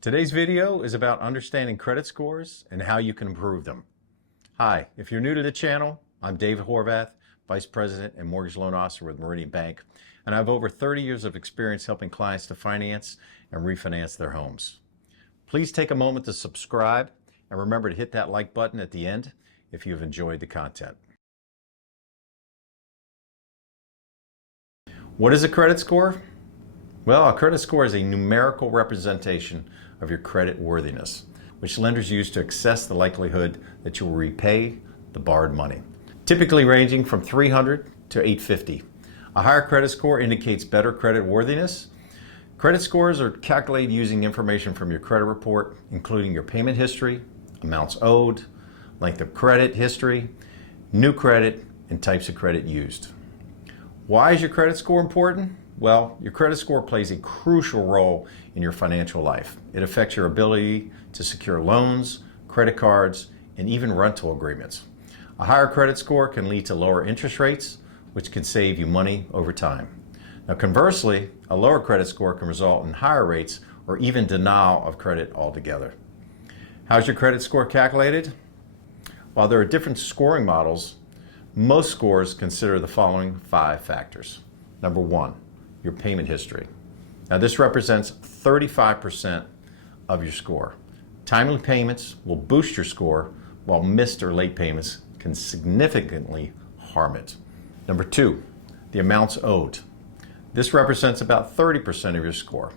Today's video is about understanding credit scores and how you can improve them. Hi, if you're new to the channel, I'm David Horvath, Vice President and Mortgage Loan Officer with Meridian Bank, and I have over 30 years of experience helping clients to finance and refinance their homes. Please take a moment to subscribe and remember to hit that like button at the end if you've enjoyed the content. What is a credit score? Well, a credit score is a numerical representation of your credit worthiness, which lenders use to assess the likelihood that you will repay the borrowed money, typically ranging from 300 to 850. A higher credit score indicates better credit worthiness. Credit scores are calculated using information from your credit report, including your payment history, amounts owed, length of credit history, new credit, and types of credit used. Why is your credit score important? Well, your credit score plays a crucial role in your financial life. It affects your ability to secure loans, credit cards, and even rental agreements. A higher credit score can lead to lower interest rates, which can save you money over time. Now, conversely, a lower credit score can result in higher rates or even denial of credit altogether. How's your credit score calculated? While there are different scoring models, most scores consider the following 5 factors. Number 1, your payment history. Now this represents 35% of your score. Timely payments will boost your score, while missed or late payments can significantly harm it. Number 2, the amounts owed. This represents about 30% of your score.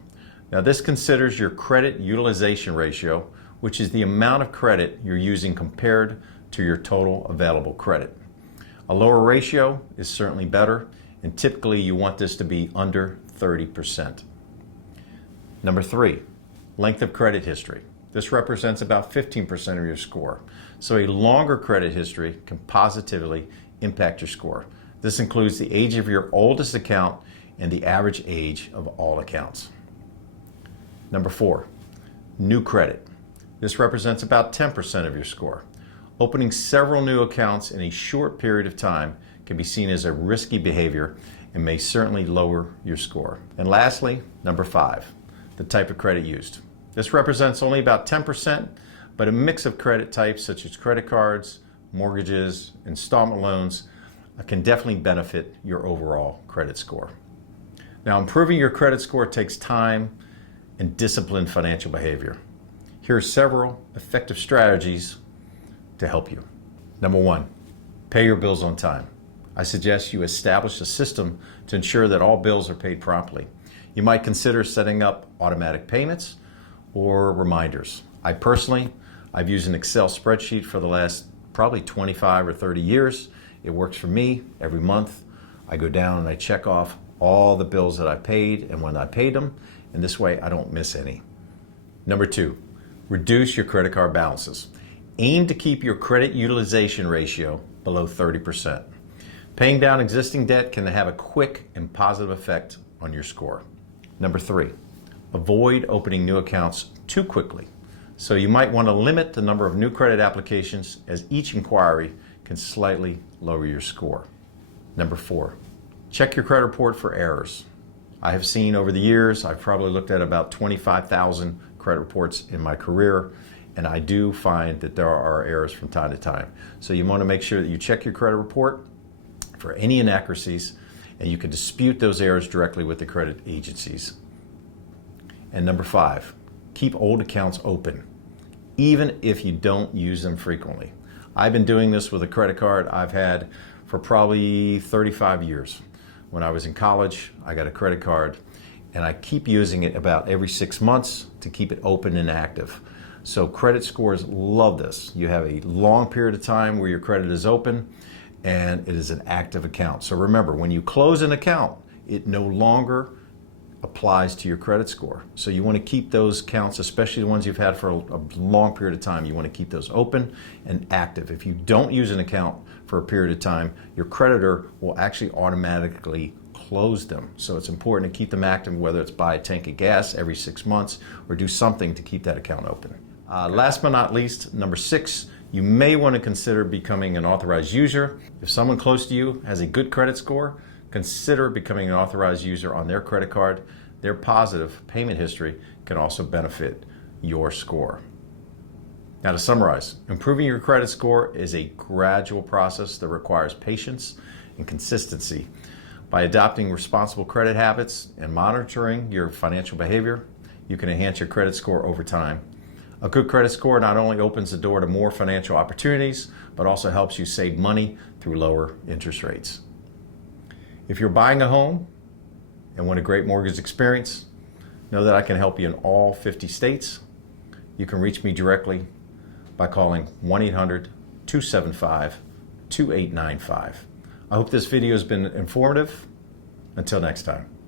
Now this considers your credit utilization ratio, which is the amount of credit you're using compared to your total available credit. A lower ratio is certainly better, and typically you want this to be under 30%. Number 3, length of credit history. This represents about 15% of your score. So a longer credit history can positively impact your score. This includes the age of your oldest account and the average age of all accounts. Number 4, new credit. This represents about 10% of your score. Opening several new accounts in a short period of time can be seen as a risky behavior and may certainly lower your score. And lastly, number 5, the type of credit used. This represents only about 10%, but a mix of credit types such as credit cards, mortgages, installment loans can definitely benefit your overall credit score. Now, improving your credit score takes time and disciplined financial behavior. Here are several effective strategies to help you. Number 1, pay your bills on time. I suggest you establish a system to ensure that all bills are paid promptly. You might consider setting up automatic payments or reminders. I've used an Excel spreadsheet for the last probably 25 or 30 years. It works for me. Every month I go down and I check off all the bills that I paid and when I paid them, and this way I don't miss any. Number 2, reduce your credit card balances. Aim to keep your credit utilization ratio below 30%. Paying down existing debt can have a quick and positive effect on your score. Number 3, avoid opening new accounts too quickly. So you might want to limit the number of new credit applications, as each inquiry can slightly lower your score. Number 4, check your credit report for errors. I have seen over the years, I've probably looked at about 25,000 credit reports in my career, and I do find that there are errors from time to time. So you want to make sure that you check your credit report for any inaccuracies, and you can dispute those errors directly with the credit agencies. And number 5, keep old accounts open, even if you don't use them frequently. I've been doing this with a credit card I've had for probably 35 years. When I was in college, I got a credit card, and I keep using it about every 6 months to keep it open and active. So credit scores love this. You have a long period of time where your credit is open and it is an active account. So remember, when you close an account, it no longer applies to your credit score. So you want to keep those accounts, especially the ones you've had for a long period of time, you want to keep those open and active. If you don't use an account for a period of time, your creditor will actually automatically close them. So it's important to keep them active, whether it's buy a tank of gas every 6 months or do something to keep that account open. Last but not least, number 6, you may want to consider becoming an authorized user. If someone close to you has a good credit score, consider becoming an authorized user on their credit card. Their positive payment history can also benefit your score. Now to summarize, improving your credit score is a gradual process that requires patience and consistency. By adopting responsible credit habits and monitoring your financial behavior, you can enhance your credit score over time. A good credit score not only opens the door to more financial opportunities, but also helps you save money through lower interest rates. If you're buying a home and want a great mortgage experience, know that I can help you in all 50 states. You can reach me directly by calling 1-800-275-2895. I hope this video has been informative. Until next time.